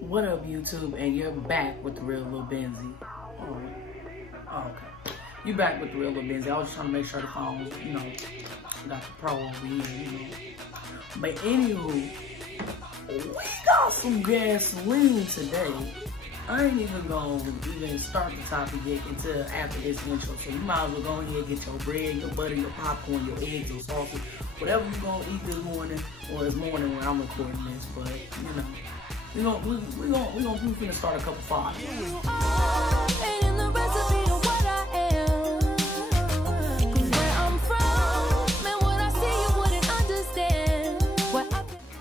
What up, YouTube? And you're back with the real Lil Benzie. Oh, okay. You back with the real Lil Benzie. I was just trying to make sure the phone was, you know, got the pro over here, you know. But anywho, we got some gasoline today. I ain't even gonna start the topic yet until after this intro. So you might as well go ahead and get your bread, your butter, your popcorn, your eggs, your sausage, whatever you gonna eat this morning, or this morning when I'm recording this. But you know, we finna start a couple fires.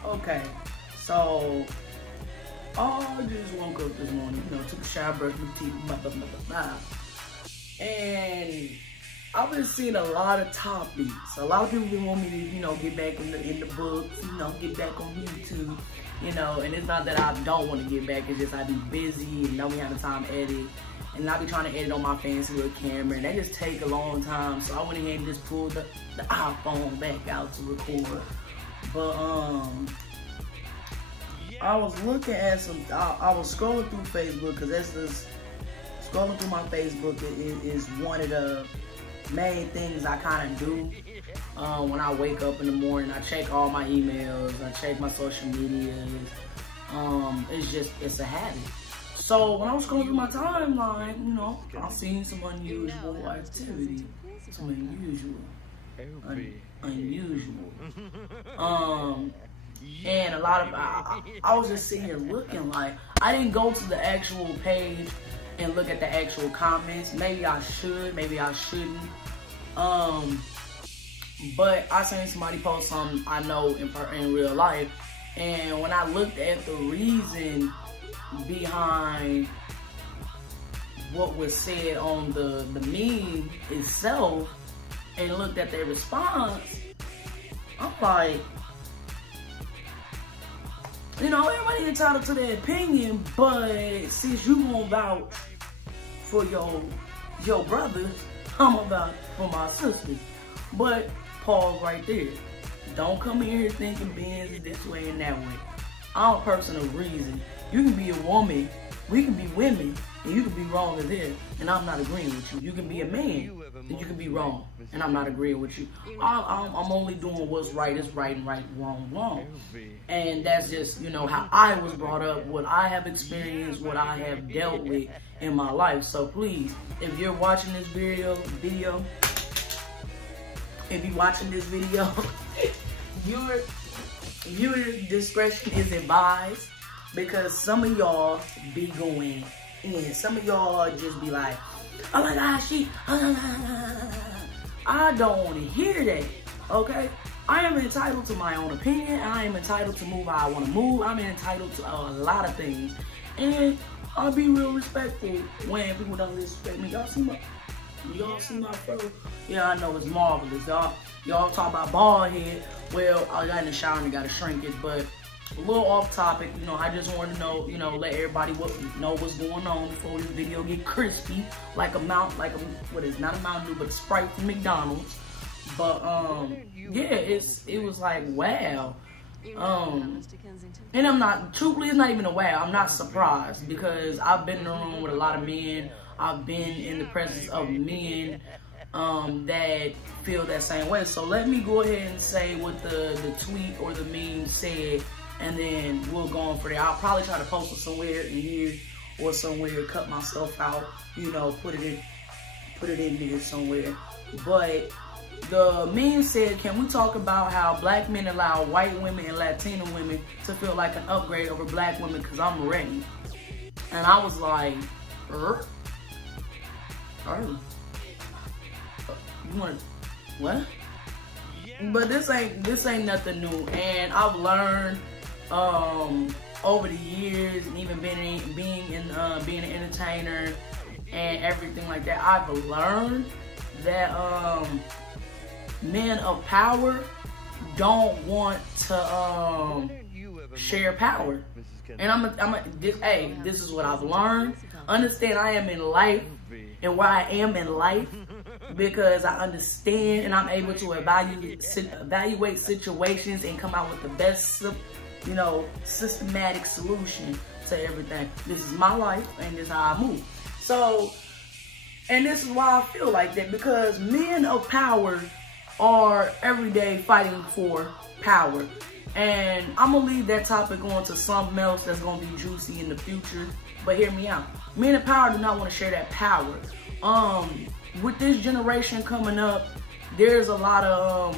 Okay, so I just woke up this morning, you know, took a shower, brushed my teeth, and I've been seeing a lot of topics. A lot of people been want me to, you know, get back in the books, you know, get back on YouTube, you know, and it's not that I don't want to get back, it's just I be busy and don't be having time to edit, and I be trying to edit on my fancy little camera, and that just take a long time, so I went ahead and just pulled the iPhone back out to record. But I was looking at some, I was scrolling through Facebook, because that's just, scrolling through my Facebook is one of the main things I kind of do when I wake up in the morning. I check all my emails, I check my social medias. It's a habit. So when I was scrolling through my timeline, you know, I seen some unusual activity, some unusual. And a lot of, I was just sitting here looking, like, I didn't go to the actual page and look at the actual comments. Maybe I should, maybe I shouldn't. But I seen somebody post something I know in real life, and when I looked at the reason behind what was said on the meme itself, and looked at their response, I'm like, you know, everybody entitled to their opinion, but since you gonna vouch for your brothers, I'm about for my sisters. But pause right there. Don't come in here thinking Benz is this way and that way. I'm a person of reason. You can be a woman, we can be women, and you can be wrong as this, and I'm not agreeing with you. You can be a man, and you can be wrong, and I'm not agreeing with you. I'm only doing what's right is right, and right, wrong. And that's just, you know, how I was brought up, what I have experienced, what I have dealt with in my life. So please, if you're watching this video, your discretion is advised, because some of y'all be going in. Some of y'all just be like, oh my gosh, I don't want to hear that, okay? I am entitled to my own opinion. I am entitled to move how I want to move. I'm entitled to a lot of things. And I'll be real respectful when people don't respect me. Y'all see my fro? Yeah, I know, it's marvelous. Y'all talk about bald head. Well, I got in the shower and gotta shrink it, but a little off topic, you know, I just want to know, you know, let everybody know what's going on before this video get crispy, like what is not a Mountain Dew, but a Sprite from McDonald's. But yeah, it was like, wow. And I'm not, truthfully, it's not even a wow. I'm not surprised, because I've been in the room with a lot of men. I've been in the presence of men that feel that same way. So let me go ahead and say what the tweet or the meme said, and then we'll go on for there. I'll probably try to post it somewhere in here or somewhere, cut myself out, you know, put it in here somewhere. But the meme said, can we talk about how black men allow white women and Latino women to feel like an upgrade over black women, because I'm ready. And I was like, you want what? But this ain't nothing new, and I've learned over the years, and even being an entertainer and everything like that, I've learned that men of power don't want to share power. And this is what I've learned. Understand, I am in life and where I am in life, because I understand and I'm able to evaluate situations and come out with the best you know, systematic solution to everything. This is my life, and this is how I move. So, and this is why I feel like that, because men of power are every day fighting for power. And I'm gonna leave that topic on to something else that's gonna be juicy in the future. But hear me out. Men of power do not want to share that power. With this generation coming up, there's a lot of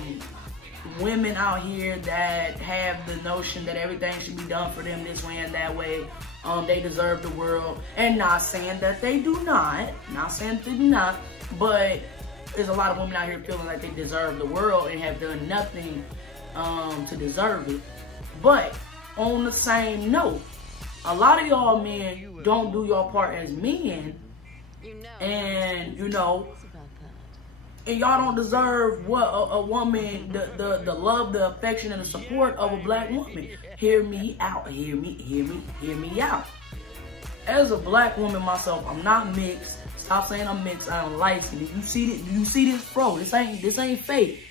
women out here that have the notion that everything should be done for them this way and that way. They deserve the world. And not saying that they do not. Not saying that they do not. But there's a lot of women out here feeling like they deserve the world and have done nothing to deserve it. But on the same note, a lot of y'all men don't do your part as men, and you know, and y'all don't deserve what a woman, the love, the affection, and the support of a black woman. Hear me out. Hear me out. As a black woman myself, I'm not mixed. Stop saying I'm mixed. I am licensed. You see this, bro? This ain't fake.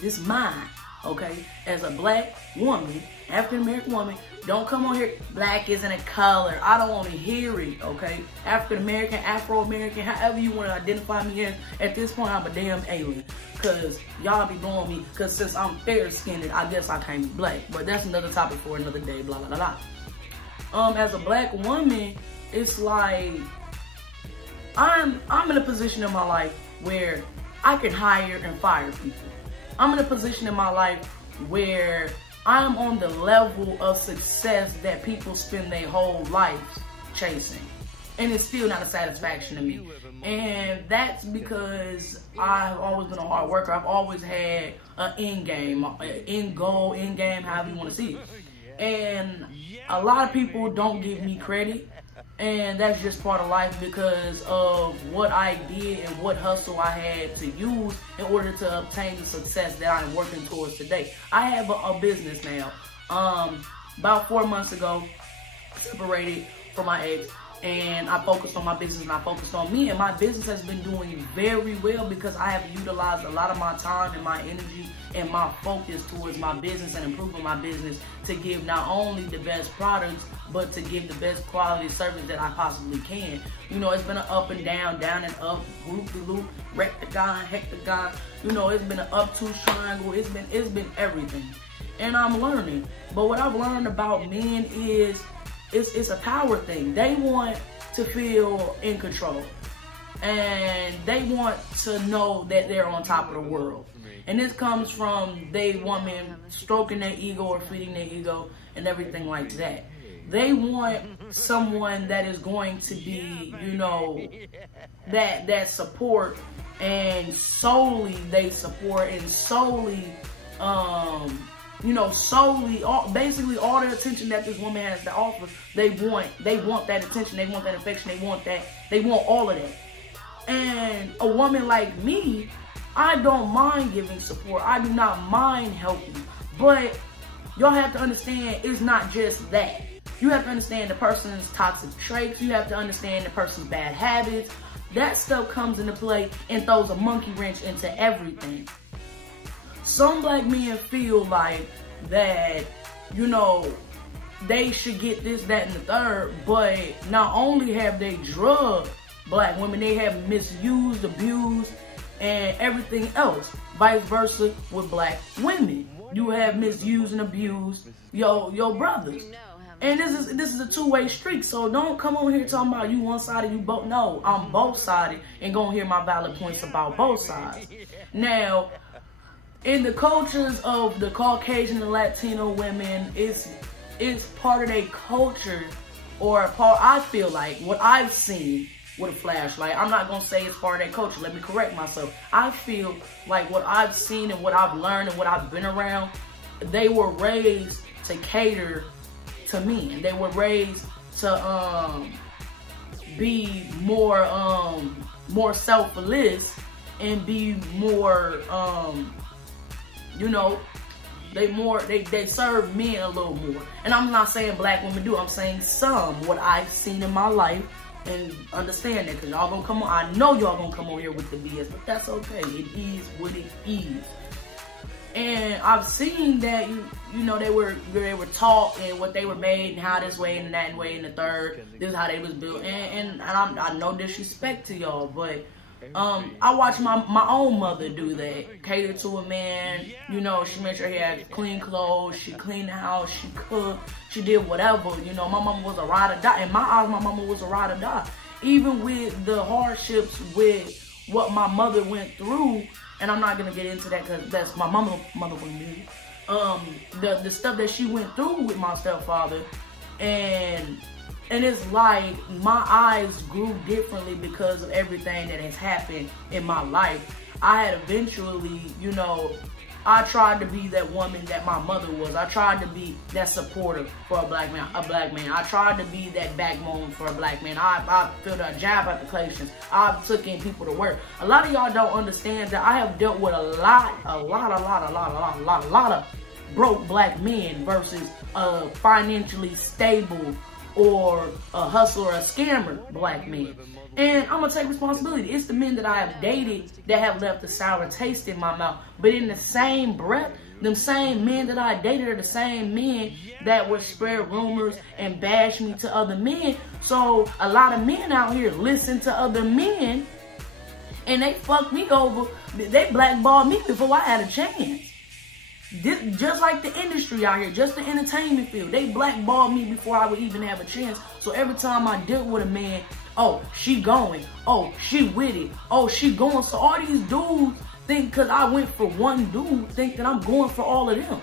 This mine. Okay? As a black woman, African American woman, don't come on here. Black isn't a color. I don't want to hear it. Okay? African American, Afro American, however you want to identify me as. At this point, I'm a damn alien. Cause y'all be blowing me. Cause since I'm fair skinned, I guess I can't be black. But that's another topic for another day. Blah blah blah blah. As a black woman, it's like I'm in a position in my life where I can hire and fire people. I'm in a position in my life where I'm on the level of success that people spend their whole life chasing. And it's still not a satisfaction to me. And that's because I've always been a hard worker. I've always had an end game, end goal, end game, however you want to see it. And a lot of people don't give me credit. And that's just part of life because of what I did and what hustle I had to use in order to obtain the success that I'm working towards today. I have a business now. About 4 months ago, separated from my ex, and I focused on my business and I focused on me. And my business has been doing very well because I have utilized a lot of my time and my energy and my focus towards my business and improving my business to give not only the best products, but to give the best quality service that I possibly can. You know, it's been an up and down and up, loop to loop, rectagon, hectagon. You know, it's been an obtuse triangle. It's been everything. And I'm learning. But what I've learned about men is it's a power thing. They want to feel in control. And they want to know that they're on top of the world. And this comes from they women stroking their ego or feeding their ego and everything like that. They want someone that is going to be, you know, that support, and solely they support, and solely, you know, basically all the attention that this woman has to offer, they want that attention, they want that affection, they want all of that. And a woman like me, I don't mind giving support. I do not mind helping. But y'all have to understand, it's not just that. You have to understand the person's toxic traits. You have to understand the person's bad habits. That stuff comes into play and throws a monkey wrench into everything. Some black men feel like that, you know, they should get this, that, and the third, but not only have they drugged black women, they have misused, abused, and everything else. Vice versa with black women. You have misused and abused your brothers. And this is a two-way street. So don't come on here talking about you one-sided, you both. No, I'm both-sided and gonna hear my valid points about both sides. Now, in the cultures of the Caucasian and Latino women, it's part of their culture, or part, I feel like, what I've seen with a flashlight. I'm not gonna say it's part of their culture. Let me correct myself. I feel like what I've seen and what I've learned and what I've been around, they were raised to cater to men. They were raised to be more selfless and be more you know, they serve men a little more. And I'm not saying black women do. I'm saying some, what I've seen in my life. And understand that, because y'all gonna come on, I know y'all gonna come on here with the BS, but that's okay. It is what it is. And I've seen that you know they were taught and what they were made and how this way and that way and the third. This is how they was built. And I no disrespect to y'all, but I watched my own mother do that. Cater to a man, you know, she made sure he had clean clothes, she cleaned the house, she cooked, she did whatever. You know, my mama was a ride or die. In my eyes, my mama was a ride or die. Even with the hardships with what my mother went through, and I'm not gonna get into that because that's my mother wouldn't do. The stuff that she went through with my stepfather, and it's like my eyes grew differently because of everything that has happened in my life. I had eventually, you know, I tried to be that woman that my mother was. I tried to be that supporter for a black man. I tried to be that backbone for a black man. I filled out job applications. I took in people to work. A lot of y'all don't understand that I have dealt with a lot of broke black men versus financially stable or a hustler or a scammer black men. And I'm gonna take responsibility. It's the men that I have dated that have left a sour taste in my mouth. But in the same breath, them same men that I dated are the same men that would spread rumors and bash me to other men. So a lot of men out here listen to other men and they fucked me over. They blackballed me before I had a chance. Just like the industry out here, just the entertainment field, they blackballed me before I would even have a chance. So every time I dealt with a man, oh, she going, oh, she with it, oh, she going. So all these dudes think because I went for one dude, think that I'm going for all of them.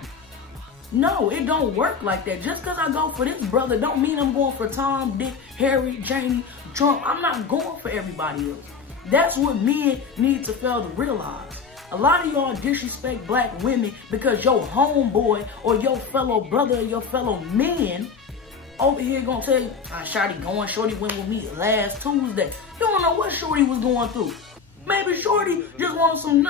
No, it don't work like that. Just because I go for this brother don't mean I'm going for Tom, Dick, Harry, Jamie, Trump. I'm not going for everybody else. That's what men need to fail to realize. A lot of y'all disrespect black women because your homeboy or your fellow brother or your fellow man over here gonna tell you, Shorty going, Shorty went with me last Tuesday. You don't know what Shorty was going through. Maybe Shorty just wanted some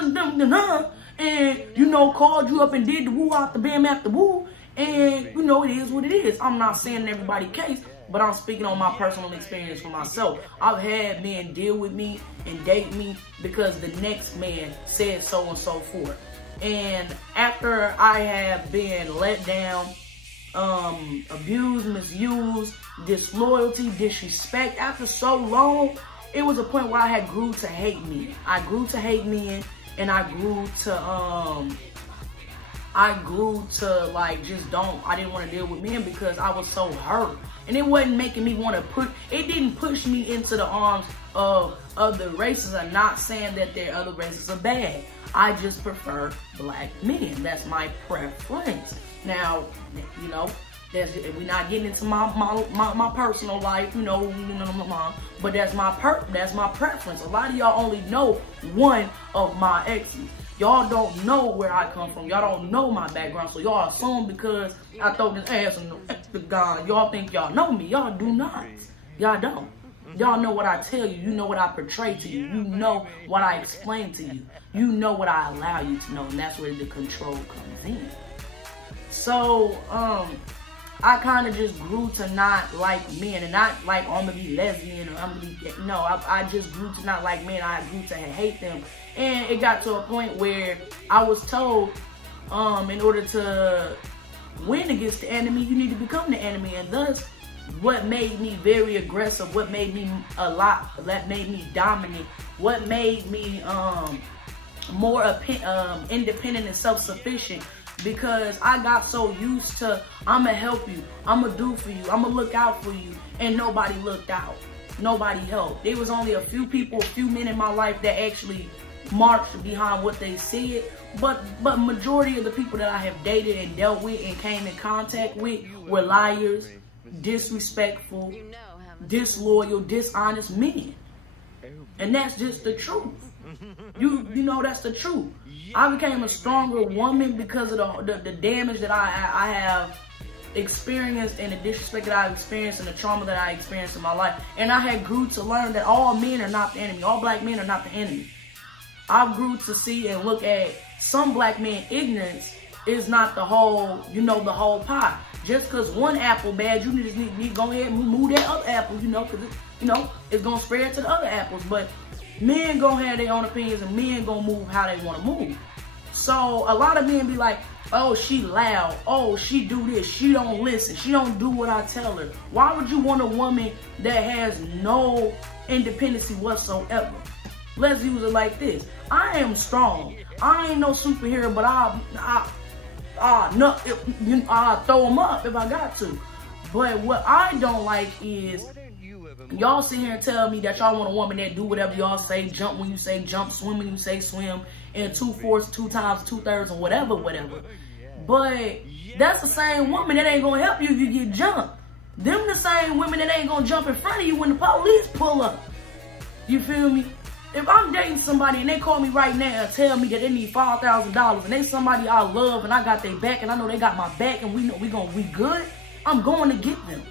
and, you know, called you up and did the woo out the bam after woo. And, you know, it is what it is. I'm not saying in everybody's case, but I'm speaking on my personal experience for myself. I've had men deal with me and date me because the next man said so and so forth. And after I have been let down, abused, misused, disloyalty, disrespect, after so long, it was a point where I had grew to hate men. I grew to hate men, and I grew to like I didn't want to deal with men because I was so hurt. And it wasn't making me want to it didn't push me into the arms of other races. I'm not saying that their other races are bad. I just prefer black men. That's my preference. Now, you know, we're not getting into my personal life, you know, but that's my preference. A lot of y'all only know one of my exes. Y'all don't know where I come from. Y'all don't know my background. So y'all assume because I throw this ass in the gun, y'all think y'all know me. Y'all do not. Y'all don't. Y'all know what I tell you. You know what I portray to you. You know what I explain to you. You know what I allow you to know. And that's where the control comes in. So, I kind of just grew to not like men, and not like, oh, I'm gonna be lesbian or I'm gonna be gay. No, I just grew to not like men. I grew to hate them. And it got to a point where I was told, in order to win against the enemy, you need to become the enemy. And thus, what made me very aggressive, what made me that made me dominant, what made me more independent and self-sufficient, because I got so used to, I'ma help you, I'ma do for you, I'ma look out for you, and nobody looked out. Nobody helped. There was only a few people, a few men in my life that actually marched behind what they said, but majority of the people that I have dated and dealt with and came in contact with were liars, disrespectful, disloyal, dishonest men. And that's just the truth. You know, that's the truth. I became a stronger woman because of the damage that I have experienced, and the disrespect that I've experienced, and the trauma that I experienced in my life. And I had grew to learn that all men are not the enemy. All black men are not the enemy. I grew to see and look at some black men ignorance is not the whole, you know, the whole pie. Just because one apple bad, you just need to go ahead and move that other apple, you know, because, you know, it's going to spread to the other apples. But men going to have their own opinions, and men going to move how they want to move. So a lot of men be like, oh, she loud. Oh, she do this. She don't listen. She don't do what I tell her. Why would you want a woman that has no independency whatsoever? Let's use it like this. I am strong. I ain't no superhero, but I'll throw them up if I got to. But what I don't like is y'all sit here and tell me that y'all want a woman that do whatever y'all say, jump when you say jump, swim when you say swim, and 2/4, 2 times, 2/3, or whatever. But that's the same woman that ain't gonna help you if you get jumped. Them the same women that ain't gonna jump in front of you when the police pull up. You feel me? If I'm dating somebody and they call me right now and tell me that they need $5,000 and they somebody I love and I got their back and I know they got my back and we know we good, I'm going to get them.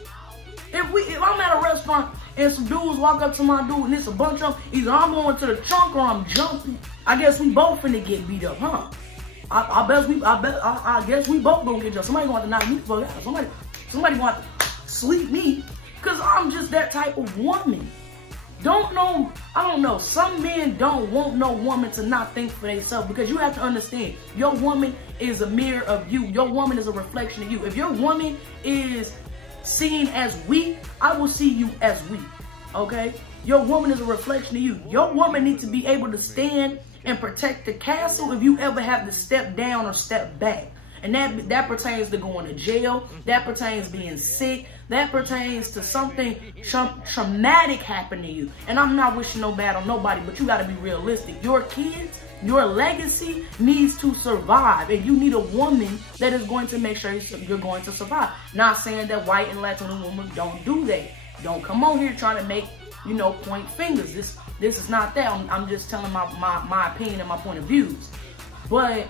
If I'm at a restaurant and some dudes walk up to my dude and it's a bunch of them, either I'm going to the trunk or I'm jumping. I guess we both finna get beat up, huh? I guess we both gonna get jumped. Somebody gonna have to knock me for that. Somebody gonna have to sleep me, cause I'm just that type of woman. I don't know. Some men don't want no woman to not think for themselves, because you have to understand, your woman is a mirror of you. Your woman is a reflection of you. If your woman is seen as weak, I will see you as weak, okay? Your woman is a reflection of you. Your woman needs to be able to stand and protect the castle if you ever have to step down or step back. And that pertains to going to jail. That pertains to being sick. That pertains to something traumatic happen to you. And I'm not wishing no bad on nobody, but you got to be realistic. Your kids, your legacy needs to survive. And you need a woman that is going to make sure you're going to survive. Not saying that white and Latino women don't do that. Don't come on here trying to make, point fingers. This is not that. I'm just telling my opinion and my point of views. But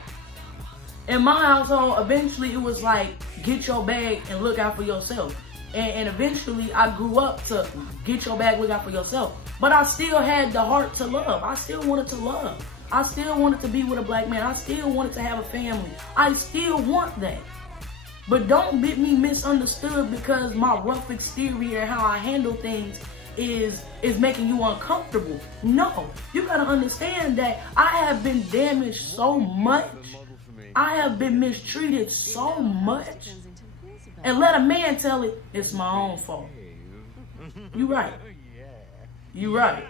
in my household, eventually it was like, get your bag and look out for yourself. And eventually I grew up to get your bag, look out for yourself. But I still had the heart to love. I still wanted to love. I still wanted to be with a black man. I still wanted to have a family. I still want that. But don't get me misunderstood because my rough exterior and how I handle things is making you uncomfortable. No, you gotta understand that I have been damaged so much. I have been mistreated so much. And let a man tell it, it's my own fault. You right. You right.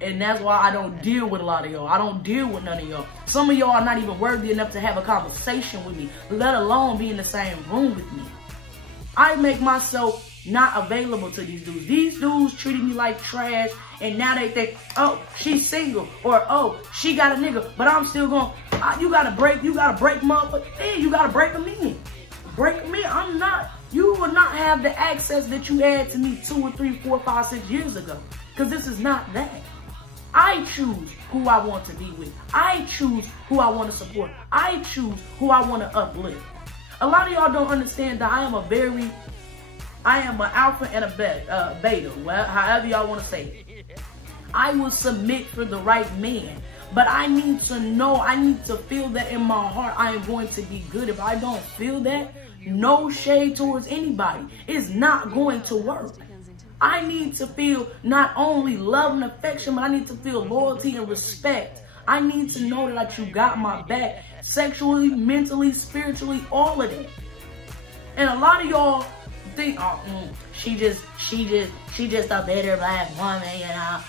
And that's why I don't deal with a lot of y'all. I don't deal with none of y'all. Some of y'all are not even worthy enough to have a conversation with me, let alone be in the same room with me. I make myself not available to these dudes. These dudes treated me like trash, and now they think, oh, she's single, or oh, she got a nigga, but I'm still going, you gotta break motherfucker. Hey, you gotta break them in. Break them in. You will not have the access that you had to me 2 or 3, 4, 5, 6 years ago. Because this is not that. I choose who I want to be with. I choose who I want to support. I choose who I want to uplift. A lot of y'all don't understand that I am an alpha and a beta, well, however y'all want to say it. I will submit for the right man. But I need to know, I need to feel that in my heart I am going to be good. If I don't feel that, no shade towards anybody, it's not going to work. I need to feel not only love and affection, but I need to feel loyalty and respect. I need to know that you got my back, sexually, mentally, spiritually, all of that. And a lot of y'all think, oh, she just a better black woman,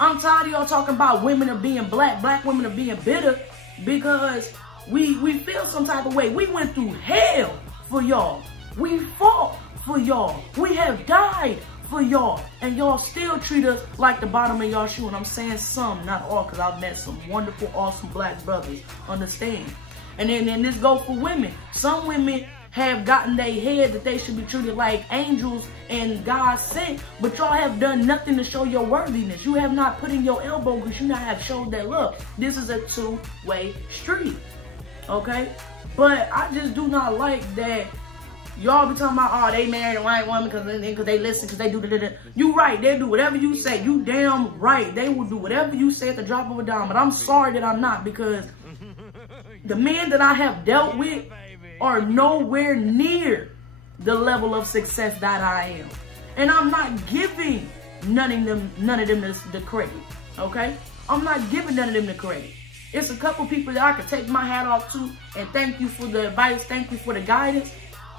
I'm tired of y'all talking about women are being black women are being bitter, because we feel some type of way. We went through hell for y'all. We fought for y'all. We have died for y'all. And y'all still treat us like the bottom of y'all shoe. And I'm saying some, not all, because I've met some wonderful, awesome black brothers. Understand? And then this go for women. Some women have gotten their head that they should be treated like angels and God sent, but y'all have done nothing to show your worthiness. You have not put in your elbow because you not have showed that love. This is a two-way street, okay? But I just do not like that y'all be talking about, oh, they married a white woman because they listen, because they do da. You right, they do whatever you say. You damn right, they will do whatever you say at the drop of a dime. But I'm sorry that I'm not, because the men that I have dealt with are nowhere near the level of success that I am. And I'm not giving none of them the credit, okay? I'm not giving none of them the credit. It's a couple people that I could take my hat off to and thank you for the advice, thank you for the guidance.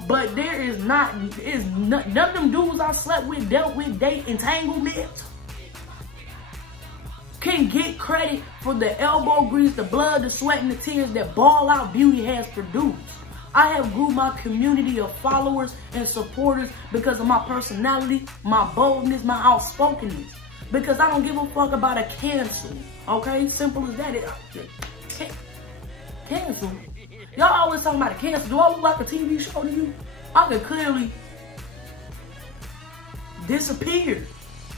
But there is none of them dudes I slept with, dealt with, date, entanglement can get credit for the elbow grease, the blood, the sweat, and the tears that Ball Out Beauty has produced. I have grew my community of followers and supporters because of my personality, my boldness, my outspokenness. Because I don't give a fuck about a cancel, okay? Simple as that. Cancel? Y'all always talking about a cancel. Do I look like a TV show to you? I could clearly disappear.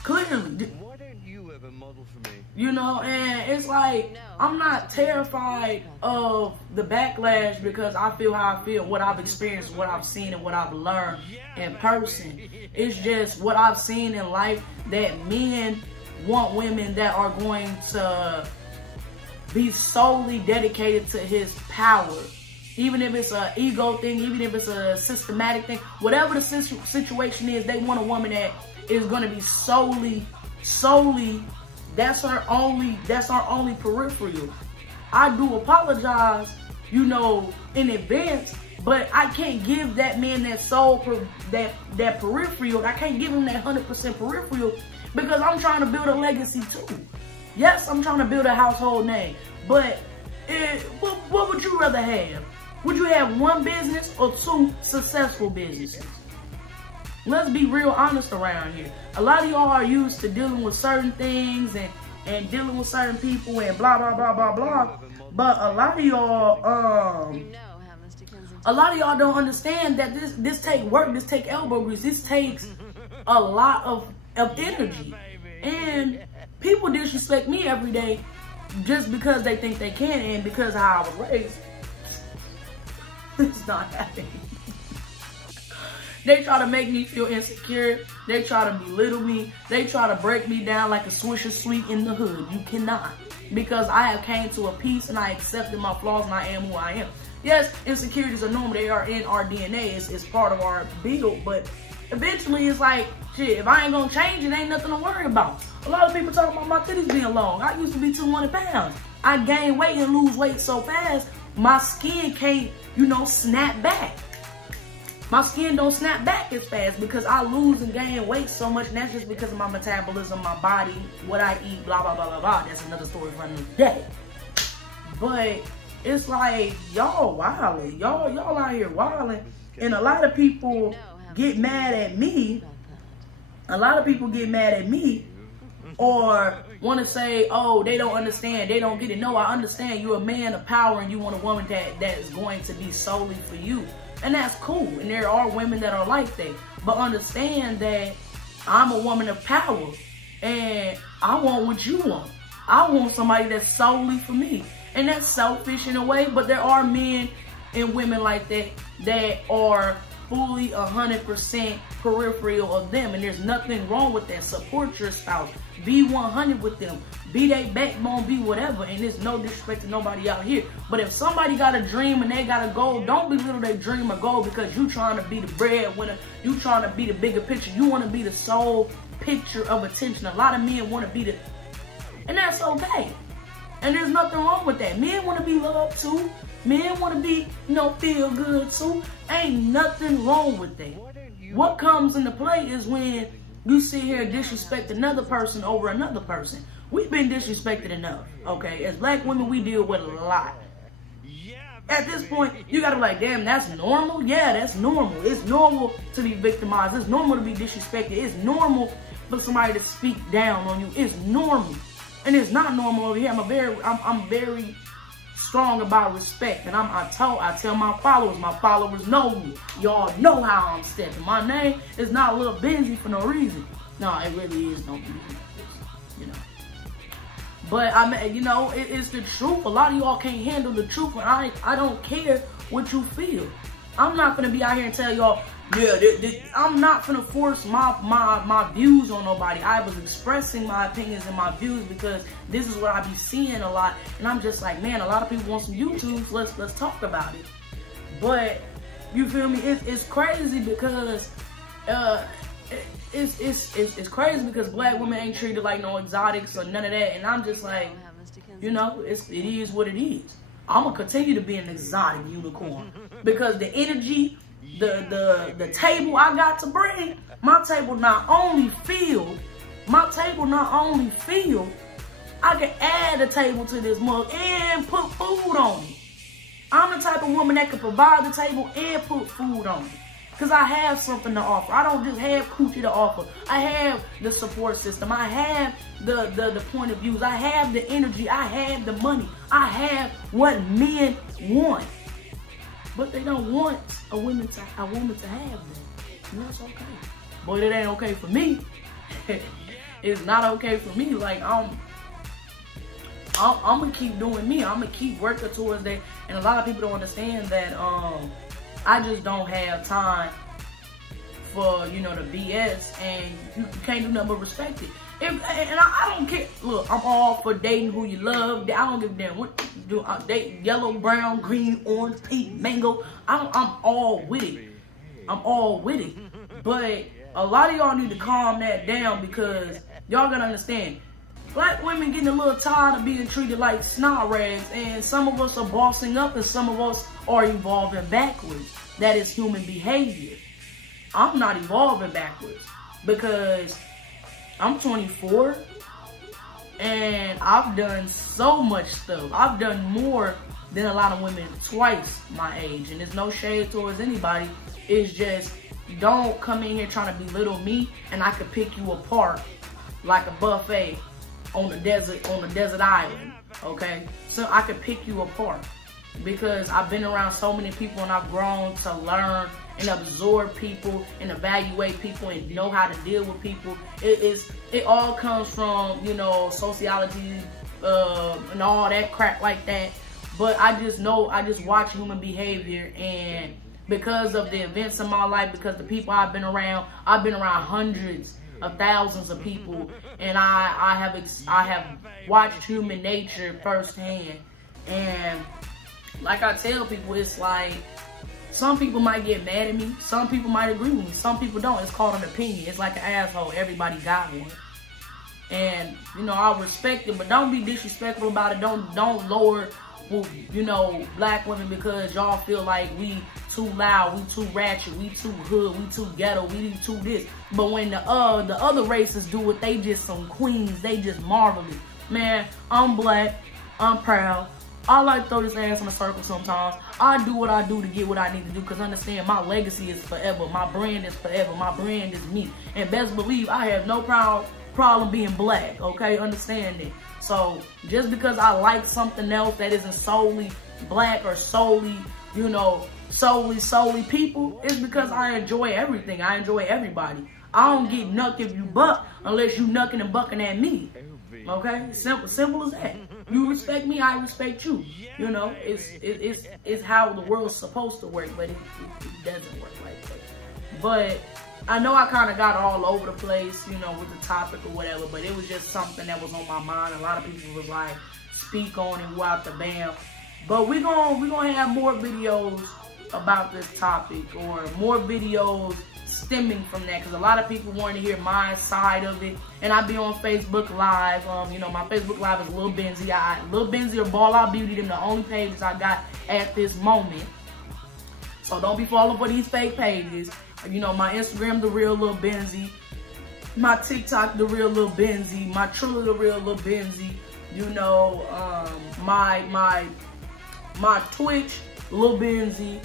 Clearly. Why don't you ever model for me? You know, and it's like, I'm not terrified of the backlash because I feel how I feel, what I've experienced, what I've seen, and what I've learned in person. It's just what I've seen in life, that men want women that are going to be solely dedicated to his power. Even if it's an ego thing, even if it's a systematic thing, whatever the situation is, they want a woman that is going to be solely, that's our only peripheral. I do apologize, you know, in advance, but I can't give that man that that peripheral. I can't give him that 100% peripheral because I'm trying to build a legacy too. Yes, I'm trying to build a household name, but what would you rather have? Would you have one business or two successful businesses? Let's be real honest around here. A lot of y'all are used to dealing with certain things and dealing with certain people and blah, blah, blah, blah, blah. But a lot of y'all don't understand that this take work, this take elbow grease, this takes a lot of energy. And people disrespect me every day just because they think they can and because of how I was raised. It's not happening. They try to make me feel insecure. They try to belittle me. They try to break me down like a Swisher Sweet in the hood. You cannot. Because I have came to a peace and I accepted my flaws and I am who I am. Yes, insecurities are normal. They are in our DNA. It's part of our build. But eventually it's like, shit, if I ain't gonna change, it ain't nothing to worry about. A lot of people talk about my titties being long. I used to be 200 pounds. I gain weight and lose weight so fast, my skin can't, you know, snap back. My skin don't snap back as fast because I lose and gain weight so much, and that's just because of my metabolism, my body, what I eat, blah, blah, blah, blah, blah. That's another story for another day. But it's like, y'all wilding. Y'all out here wilding. And a lot of people get mad at me. A lot of people get mad at me or want to say, oh, they don't understand, they don't get it. No, I understand. You're a man of power and you want a woman that is going to be solely for you. And that's cool. And there are women that are like that. But understand that I'm a woman of power. And I want what you want. I want somebody that's solely for me. And that's selfish in a way. But there are men and women like that are fully 100% peripheral of them. And there's nothing wrong with that. Support your spouse. Be 100 with them. Be their backbone, be whatever. And there's no disrespect to nobody out here. But if somebody got a dream and they got a goal, don't belittle their dream or goal because you trying to be the breadwinner. You trying to be the bigger picture. You want to be the sole picture of attention. A lot of men want to be the... And that's okay. And there's nothing wrong with that. Men want to be loved too. Men want to be, you know, feel good too. Ain't nothing wrong with that. What comes into play is when you sit here and disrespect another person over another person. We've been disrespected enough, okay? As black women, we deal with a lot. At this point, you gotta be like, damn, that's normal? Yeah, that's normal. It's normal to be victimized. It's normal to be disrespected. It's normal for somebody to speak down on you. It's normal. And it's not normal over here. I'm very strong about respect. And I tell my followers know me. Y'all know how I'm stepping. My name is not Lil Benzie for no reason. No, it really is no reason. You know. But I mean, you know, it's the truth. A lot of y'all can't handle the truth, and I don't care what you feel. I'm not gonna be out here and tell y'all, yeah, I'm not gonna force my views on nobody. I was expressing my opinions and my views because this is what I be seeing a lot, and I'm just like, man, a lot of people want some YouTubes. Let's talk about it. But you feel me? It's crazy because it's crazy because black women ain't treated like no exotics or none of that, and I'm just like, You know, it is what it is. I'm gonna continue to be an exotic unicorn because the energy, the table I got to bring, my table not only filled, I can add a table to this mug and put food on it. I'm the type of woman that can provide the table and put food on it. Because I have something to offer. I don't just have coochie to offer. I have the support system. I have the point of views. I have the energy. I have the money. I have what men want. But they don't want a woman to have them. And that's okay. But it ain't okay for me. It's not okay for me. Like, I'm gonna keep doing me. I'm gonna keep working towards that. And a lot of people don't understand that I just don't have time for, you know, the BS, and you can't do nothing but respect it. And I don't care. Look, I'm all for dating who you love. I don't give a damn what you do. I date yellow, brown, green, orange, pink, mango. I'm all with it. I'm all with it. But a lot of y'all need to calm that down because y'all gotta understand. Black women getting a little tired of being treated like snot rags, and some of us are bossing up and some of us are evolving backwards. That is human behavior. I'm not evolving backwards because I'm 24 and I've done so much stuff. I've done more than a lot of women twice my age, and there's no shade towards anybody. It's just, don't come in here trying to belittle me and I could pick you apart like a buffet on a desert island, okay? So I could pick you apart because I've been around so many people and I've grown to learn and absorb people and evaluate people and know how to deal with people. It all comes from, you know, sociology and all that crap like that. But I just know, I just watch human behavior, and because of the events in my life, because the people I've been around hundreds of thousands of people, and I have watched human nature firsthand. And like I tell people, it's like, some people might get mad at me, some people might agree with me, some people don't. It's called an opinion. It's like an asshole. Everybody got one. And, you know, I respect it, but don't be disrespectful about it. Don't lower, you know, black women because y'all feel like we too loud, we too ratchet, we too hood, we too ghetto, we too this. But when the other races do it, they just some queens, they just marvelous. Man, I'm black, I'm proud. I like to throw this ass in a circle sometimes. I do what I do to get what I need to do, because understand, my legacy is forever. My brand is forever. My brand is me. And best believe I have no problem being black, okay? Understand it. So just because I like something else that isn't solely black or solely, you know, solely people, it's because I enjoy everything. I enjoy everybody. I don't get nucked if you buck unless you nucking and bucking at me. Okay? Simple as that. You respect me, I respect you. You know, it's how the world's supposed to work, but it doesn't work like that. But I know I kind of got all over the place, you know, with the topic or whatever, but it was just something that was on my mind. A lot of people was like, speak on it, go out the bam. But we're gonna have more videos about this topic, or more videos stemming from that, because a lot of people want to hear my side of it. And I be on Facebook Live. You know, my Facebook Live is Lil Benzie. Lil Benzie or Ball Out Beauty, them the only pages I got at this moment. So don't be falling for these fake pages. You know, my Instagram, TheRealLulBenzie. My TikTok, TheRealLulBenzie. My Triller TheRealLulBenzie. You know, my Twitch, Lil Benzie.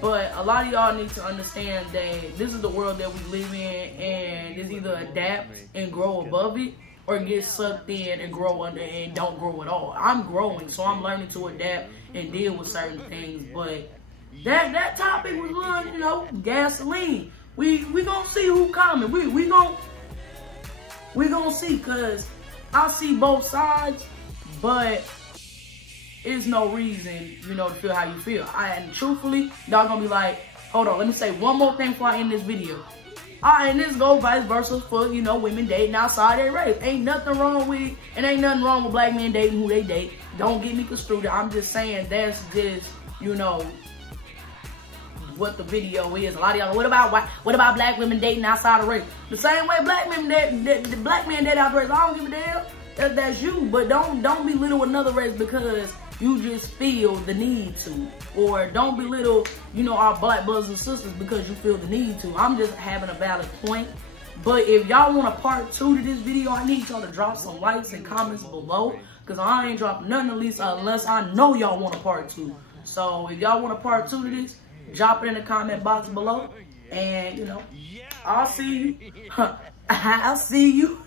But a lot of y'all need to understand that this is the world that we live in, and it's either adapt and grow above it, or get sucked in and grow under and don't grow at all. I'm growing, so I'm learning to adapt and deal with certain things. But that topic was good, you know, gasoline. We gonna see who coming. We gonna see, cause I see both sides, but there's no reason, you know, to feel how you feel. And truthfully, y'all gonna be like, hold on, let me say one more thing before I end this video. And this goes vice versa for, you know, women dating outside their race. Ain't nothing wrong with it, and ain't nothing wrong with black men dating who they date. Don't get me construed. I'm just saying that's just, you know, what the video is. A lot of y'all, what about black women dating outside the race? The same way black men date out the race. I don't give a damn. that's you. But don't belittle another race because you just feel the need to. Or don't belittle, you know, our black brothers and sisters because you feel the need to. I'm just having a valid point. But if y'all want a part 2 to this video, I need y'all to drop some likes and comments below. Because I ain't dropping nothing at least unless I know y'all want a part 2. So if y'all want a part 2 to this, drop it in the comment box below. And, you know, I'll see you. I'll see you.